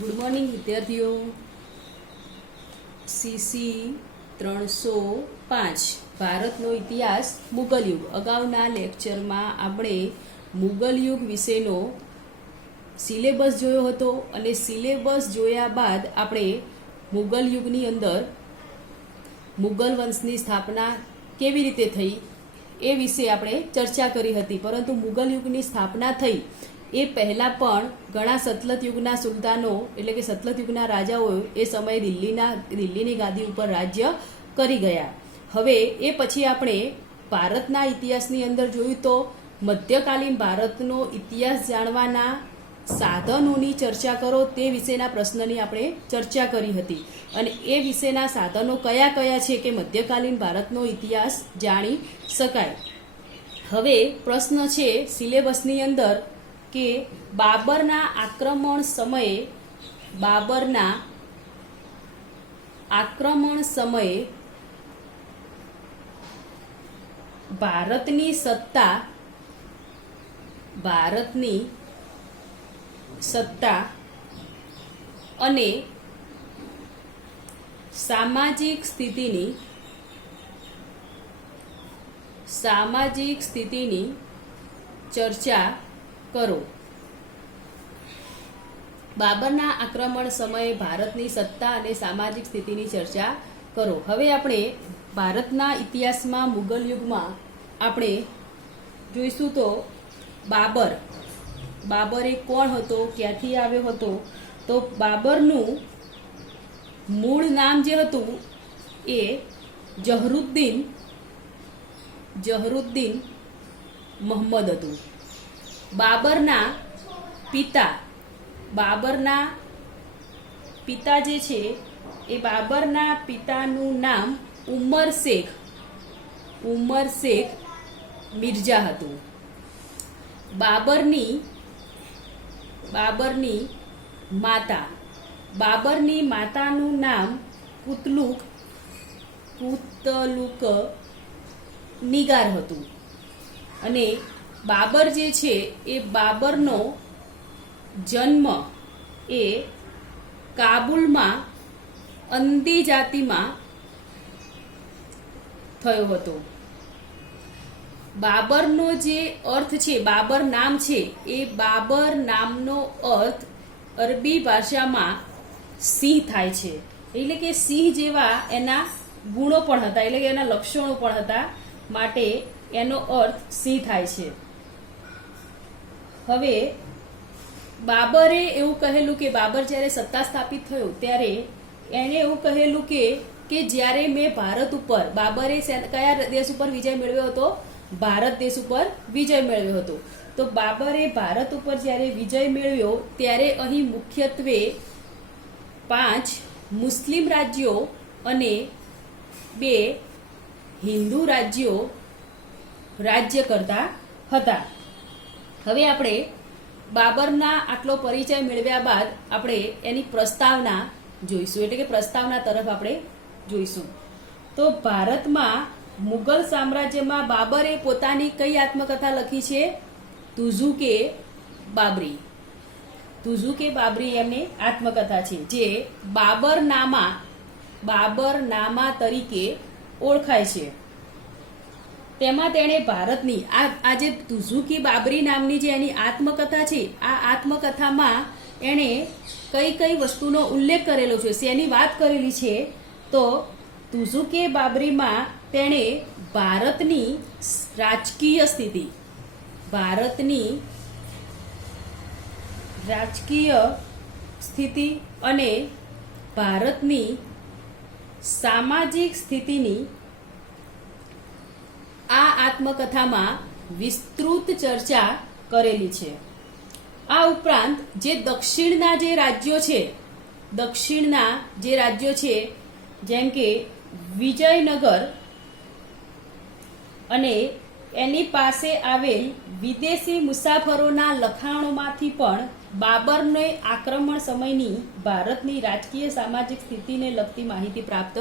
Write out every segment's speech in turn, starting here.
Good morning વિદ્યાર્થીઓ. CC 305 ભારતનો ઇતિહાસ મુગલ યુગ. અગાઉના લેક્ચરમાં આપણે મુગલ યુગ વિશેનો સિલેબસ જોયો હતો અને સિલેબસ જોયા બાદ આપણે મુગલ યુગની અંદર મુગલ વંશની સ્થાપના કેવી રીતે થઈ એ વિશે આપણે ચર્ચા કરી હતી. પરંતુ મુગલ યુગની સ્થાપના થઈ એ પહેલાં પણ ઘણા સતલત યુગના સુલતાનો એટલે કે સતલત યુગના રાજાઓ એ સમયે દિલ્હીની ગાદી ઉપર રાજ્ય કરી ગયા. હવે એ પછી આપણે ભારતના ઇતિહાસની અંદર જોયું તો મધ્યકાલીન ભારતનો ઇતિહાસ જાણવાના સાધનોની ચર્ચા કરો તે વિશેના પ્રશ્નની આપણે ચર્ચા કરી હતી. અને એ વિશેના સાધનો કયા કયા છે કે મધ્યકાલીન ભારતનો ઇતિહાસ જાણી શકાય. હવે પ્રશ્ન છે સિલેબસની અંદર કે બાબરના આક્રમણ સમયે ભારતની સત્તા અને સામાજિક સ્થિતિની ચર્ચા કરો. બાબરના આક્રમણ સમયે ભારતની સત્તા અને સામાજિક સ્થિતિની ચર્ચા કરો. હવે આપણે ભારતના ઇતિહાસમાં મુગલ યુગમાં આપણે જોઈશું તો બાબર એ કોણ હતો, ક્યાંથી આવ્યો હતો? તો બાબરનું મૂળ નામ જે હતું એ જહરુદ્દીન મોહમ્મદ હતું. બાબરના પિતા જે છે એ બાબરના પિતાનું નામ ઉમર શેખ મિર્ઝા હતું. બાબરની માતાનું નામ કુતલુક નિગાર હતું. અને બાબર જે છે એ બાબરનો જન્મ એ કાબુલમાં અંદી જાતિમાં થયો હતો. બાબરનો જે અર્થ છે, બાબર નામ છે, એ બાબર નામનો અર્થ અરબી ભાષામાં સિંહ થાય છે. એટલે કે સિંહ જેવા એના ગુણો પણ હતા, એટલે કે એના લક્ષણો પણ હતા, માટે એનો અર્થ સિંહ થાય છે. હવે બાબરે એવું કહેલું કે બાબર જ્યારે સત્તા સ્થાપિત થયો ત્યારે એણે એવું કહેલું કે જ્યારે મેં ભારત ઉપર, બાબરે કયા દેશ ઉપર વિજય મેળવ્યો હતો? ભારત દેશ ઉપર વિજય મેળવ્યો હતો. તો બાબરે ભારત ઉપર જ્યારે વિજય મેળવ્યો ત્યારે અહીં મુખ્યત્વે 5 મુસ્લિમ રાજ્યો અને 2 હિન્દુ રાજ્યો રાજ્ય કરતા હતા. હવે આપણે બાબરના આટલો પરિચય મેળવ્યા બાદ આપણે એની પ્રસ્તાવના જોઈશું, એટલે કે પ્રસ્તાવના તરફ આપણે જોઈશું. તો ભારતમાં મુગલ સામ્રાજ્યમાં બાબરે પોતાની કઈ આત્મકથા લખી છે? તુઝુકે બાબરી એમની આત્મકથા છે, જે બાબરનામા તરીકે ઓળખાય છે. તેમાં તેણે ભારતની આ જે તુઝુકી બાબરી નામની જે એની આત્મકથા છે, આ આત્મકથામાં એણે કઈ કઈ વસ્તુનો ઉલ્લેખ કરેલો છે, શેની વાત કરેલી છે? તો તુઝુકે બાબરીમાં તેણે ભારતની રાજકીય સ્થિતિ અને ભારતની સામાજિક સ્થિતિની આ આત્મકથામાં વિસ્તૃત ચર્ચા કરેલી છે. આ ઉપરાંત જે દક્ષિણના જે રાજ્યો છે જેમ કે વિજયનગર અને એની પાસે આવેલ વિદેશી મુસાફરોના લખાણોમાંથી પણ બાબરને આક્રમણ સમયની ભારતની રાજકીય સામાજિક સ્થિતિને લગતી માહિતી પ્રાપ્ત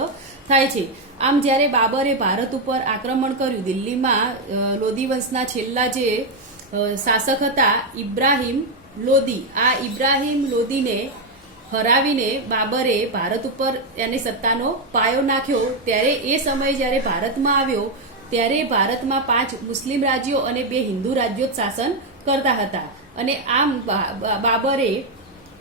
થાય છે. આમ જ્યારે બાબરે ભારત ઉપર આક્રમણ કર્યું, દિલ્હીમાં લોધી વંશના છેલ્લા જે શાસક હતા ઇબ્રાહિમ લોદી, આ ઇબ્રાહિમ લોદીને હરાવીને બાબરે ભારત ઉપર એની સત્તાનો પાયો નાખ્યો, ત્યારે એ સમય જ્યારે ભારતમાં આવ્યો ત્યારે ભારતમાં 5 મુસ્લિમ રાજ્યો અને 2 હિન્દુ રાજ્યો જ શાસન કરતા હતા. અને આમ બાબરે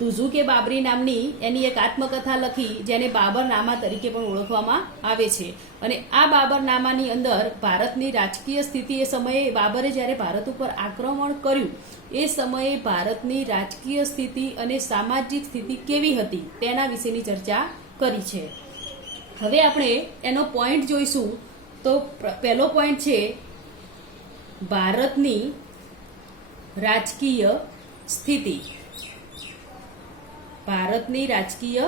તુઝુ કે બાબરી નામની એની એક આત્મકથા લખી, જેને બાબરનામા તરીકે પણ ઓળખવામાં આવે છે. અને આ બાબરનામાની અંદર ભારતની રાજકીય સ્થિતિ, એ સમયે બાબરે જ્યારે ભારત ઉપર આક્રમણ કર્યું એ સમયે ભારતની રાજકીય સ્થિતિ અને સામાજિક સ્થિતિ કેવી હતી તેના વિશેની ચર્ચા કરી છે. હવે આપણે એનો પોઈન્ટ જોઈશું. તો પહેલો પોઈન્ટ છે ભારતની રાજકીય સ્થિતિ. ભારતની રાજકીય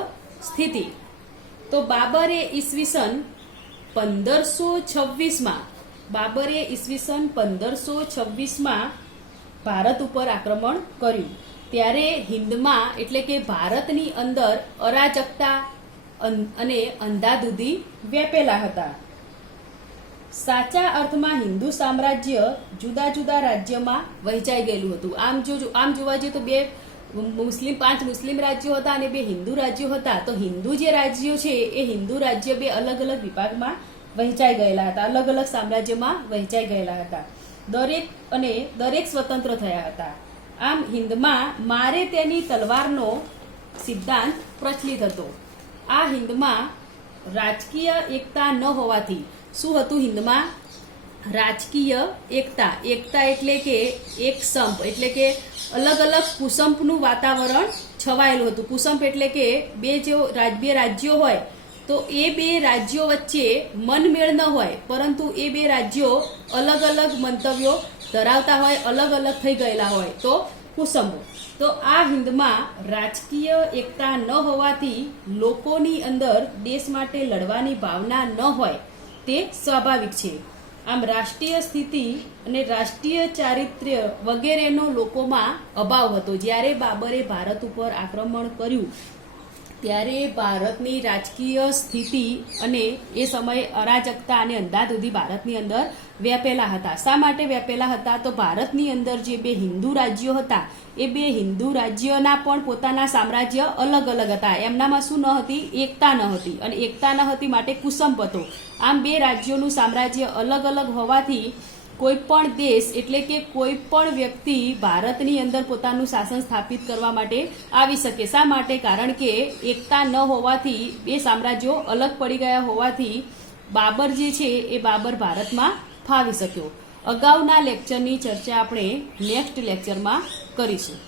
સ્થિતિ. તો બાબરે ઈસવીસન 1526માં ભારત ઉપર આક્રમણ કર્યું. ત્યારે હિન્દમાં એટલે કે ભારતની અંદર અરાજકતા અને અંધાધૂંધી વ્યાપેલા હતા. સાચા અર્થમાં હિન્દુ સામ્રાજ્ય જુદા જુદા રાજ્યમાં વહેંચાઈ ગયેલું હતું. આમ જોવા જઈએ તો 5 મુસ્લિમ રાજ્યો હતા અને 2 હિન્દુ રાજ્યો હતા. તો હિન્દુ જે રાજ્યો છે એ હિન્દુ રાજ્ય 2 અલગ અલગ વિભાગમાં વહેંચાઈ ગયેલા હતા, અલગ અલગ સામ્રાજ્યમાં વહેંચાઈ ગયેલા હતા. દરેક સ્વતંત્ર થયા હતા. આમ હિન્દમાં મારે તેની તલવારનો સિદ્ધાંત પ્રચલિત હતો. આ હિન્દમાં રાજકીય એકતા ન હોવાથી શું હતું? હિન્દમાં રાજકીય એકતા એટલે કે એક સંપ, એટલે કે અલગ અલગ કુસંપનું વાતાવરણ છવાયેલું હતું. કુસંપ એટલે કે બે રાજ્યો હોય તો એ 2 રાજ્યો વચ્ચે મનમેળ ન હોય, પરંતુ એ 2 રાજ્યો અલગ અલગ મંતવ્યો ધરાવતા હોય, અલગ અલગ થઈ ગયેલા હોય તો કુસંબો. તો આ હિન્દમાં રાજકીય એકતા ન હોવાથી લોકોની અંદર દેશ માટે લડવાની ભાવના ન હોય તે સ્વાભાવિક છે. આમ રાષ્ટ્રીય સ્થિતિ અને રાષ્ટ્રીય ચારિત્ર્ય વગેરેનો લોકોમાં અભાવ હતો. જ્યારે બાબરે ભારત ઉપર આક્રમણ કર્યું ત્યારે ભારતની રાજકીય સ્થિતિ અને એ સમયે અરાજકતા અને અંધાધૂંધી ભારતની અંદર વ્યાપેલા હતા. શા માટે વ્યાપેલા હતા? તો ભારતની અંદર જે 2 હિન્દુ રાજ્યો હતા એ 2 હિન્દુ રાજ્યના પણ પોતાના સામ્રાજ્ય અલગ અલગ હતા. એમનામાં શું ન હતી? એકતા ન હતી. અને એકતા ન હતી માટે કુસંપ હતો. આમ 2 રાજ્યોનું સામ્રાજ્ય અલગ અલગ હોવાથી કોઈ પણ દેશ એટલે કે કોઈ પણ વ્યક્તિ ભારતની અંદર પોતાનું શાસન સ્થાપિત કરવા માટે આવી શકે. શા માટે? કારણ કે એકતા ન હોવાથી 2 સામ્રાજ્યો અલગ પડી ગયા હોવાથી બાબર જે છે એ બાબર ભારતમાં ફાવી શક્યો. અગાઉના લેક્ચરની ચર્ચા આપણે નેક્સ્ટ લેક્ચરમાં કરીશું.